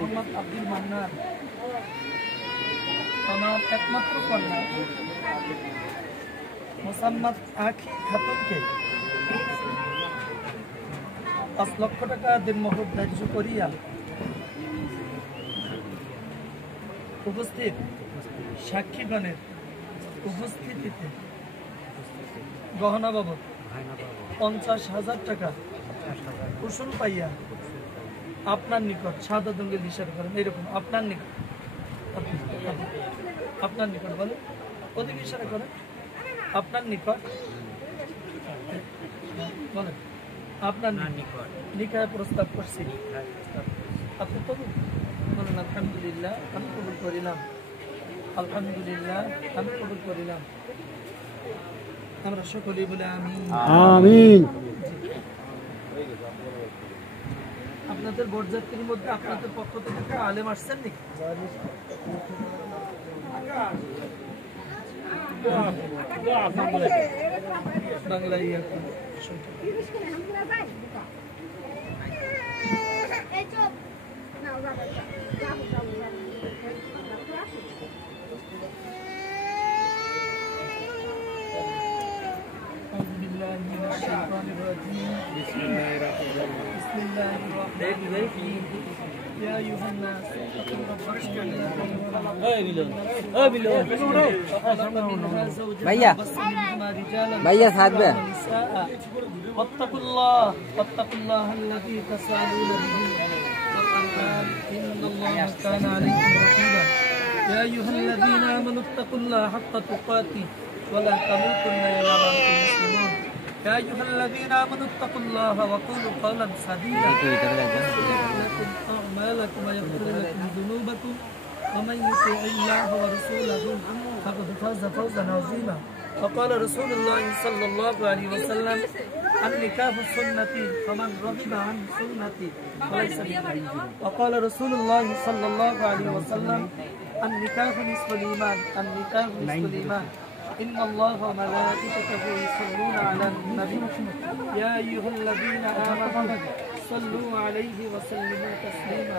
মোহাম্মদ আব্দুল মান্নান আমার একমাত্র কন্যা মোসাম্মদ আখি খাতুনকে 5 লক্ষ টাকা দিনমোহর ধার্য করিয়া উপস্থিত সাক্ষীগণের উপস্থিতিতে গহনা বাবদ 50,000 টাকা উসুল পাইয়া আপনার নিকট সাদা দঙ্গের ইশারা করেন এরকম আপনার নিকট আপনার নিকট বলে ওদিক ইশারা করেন আপনার নিকট বলেন আপনার নিকট নিকায় প্রস্তাব করছি আপনি কবুল বলেন আলহামদুলিল্লাহ আমি কবুল করিলাম আলহামদুলিল্লাহ আমি কবুল করিলাম আমরা সকলেই বলে আমিন আমিন। আপনাদের বরযাত্রীর মধ্যে আপনাদের পক্ষ থেকে আলেম আসছেন নাকি? বাংলায় بسم الله الرحمن الرحيم يا أيها الناس اتقوا ربكم भैया साथ में واتقوا الله الذي تساءلون به والأرحام إن الله كان عليكم رقيبا يا أيها الذين آمنوا اتقوا الله حق تقاته ولا تموتن إلا وأنتم مسلمون يا أيها الذين آمنوا اتقوا الله وقولوا قولا سديدا يصلح لكم أعمالكم ويغفر لكم ذنوبكم ومن يطع الله ورسوله فقد فاز فوزا عظيما وقال رسول الله صلى الله عليه وسلم النكاح سنتي فمن رغب عن سنتي فليس مني وقال رسول الله صلى الله عليه وسلم النكاح نصف الإيمان النكاح نصف الإيمان إن الله وملائكته يصلون على النبي يا أيها الذين آمنوا صلوا عليه وسلموا تسليما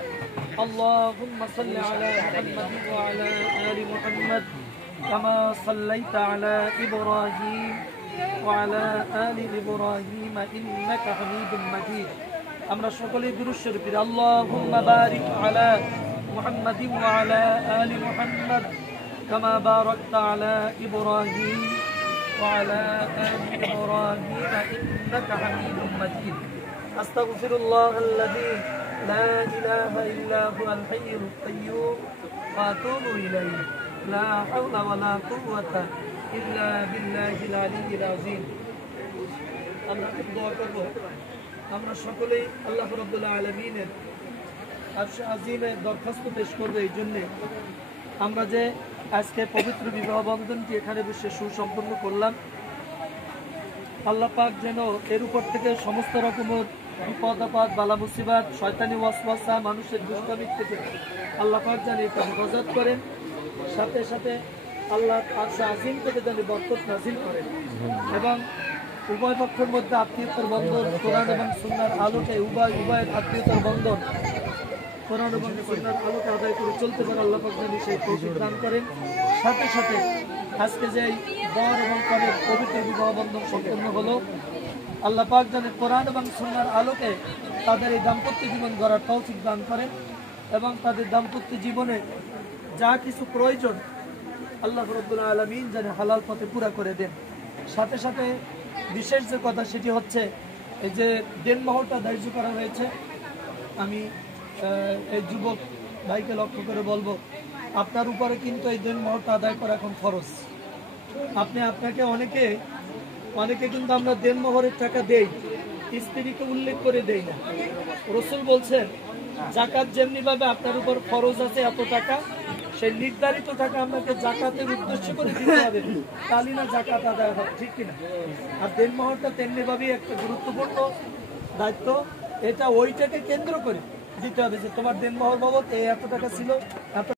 اللهم صل على محمد وعلى آل محمد كما صليت على إبراهيم وعلى آل إبراهيم إنك حميد مجيد أمر الشكل درش الشريف اللهم بارك على محمد وعلى آل محمد كما باركت على إبراهيم وعلى آل إبراهيم إنك حميد مجيد أستغفر الله الذي لا إله إلا هو الحي القيوم وأتوب إليه لا حول ولا قوة إلا بالله العلي العظيم আমরা দোয়া করব আমরা সকলেই আল্লাহ রাব্বুল আলামিনের আরশে আজিমে দরখাস্ত পেশ করব এই জন্য আমরা যে আজকে পবিত্র বিবাহ বন্ধনটি এখানে বসে সুসম্পন্ন করলাম আল্লাহ পাক যেন এর উপর থেকে সমস্ত রকমের বিপদ আপদ বালা মুসিবত শয়তানি ওয়াসওয়াসা মানুষের দুষ্টামি থেকে আল্লাহ পাক যেন এটা হেফাজত করেন সাথে সাথে আল্লাহ আরশে আজিম থেকে যেন বরকত নাযিল করেন এবং উভয় পক্ষের মধ্যে আত্মীয়তার বন্ধন কোরআন এবং সুন্নাহর আলোকে উভয়ের আত্মীয়তার বন্ধন কোরআন এবং সুন্নাহর আলোকে আদায় করে চলতে পারে আল্লাহ পাক যেন সেই তৌফিক দান করেন সাথে সাথে আজকে যে বর এবং কনের পবিত্র বিবাহ বন্ধন সম্পন্ন হলো আল্লাহ পাক যেন কোরআন এবং সুন্নাহর আলোকে তাদের এই দাম্পত্য জীবন গড়ার তৌফিক দান করেন এবং তাদের দাম্পত্য জীবনে যা কিছু প্রয়োজন আল্লাহ রাব্বুল আলামিন যেন হালাল পথে পুরা করে দেন সাথে সাথে বিশেষ যে কথা সেটি হচ্ছে এই যে দেনমোহরটা ধার্য করা হয়েছে আমি এই যুবক ভাইকে লক্ষ্য করে বলবো আপনার উপরে কিন্তু এই দেনমোহরটা আদায় করা এখন ফরজ আপনাকে অনেকে কিন্তু আমরা দেনমোহরের টাকা দেই স্ত্রীকে উল্লেখ করে দেই না রাসূল বলছেন যাকাত যেমনি ভাবে আপনার উপর ফরজ আছে এত টাকা সেই নির্ধারিত টাকা আপনাকে যাকাতের উদ্দেশ্য করে দিতে হবে তাহলে না যাকাত আদায় হবে ঠিক কিনা আর দেনমোহরটা তেমনি ভাবেই একটা গুরুত্বপূর্ণ দায়িত্ব এটা ওইটাকে কেন্দ্র করে দিতে হবে যে তোমার দেনমোহর বাবদ এই এত টাকা ছিল এত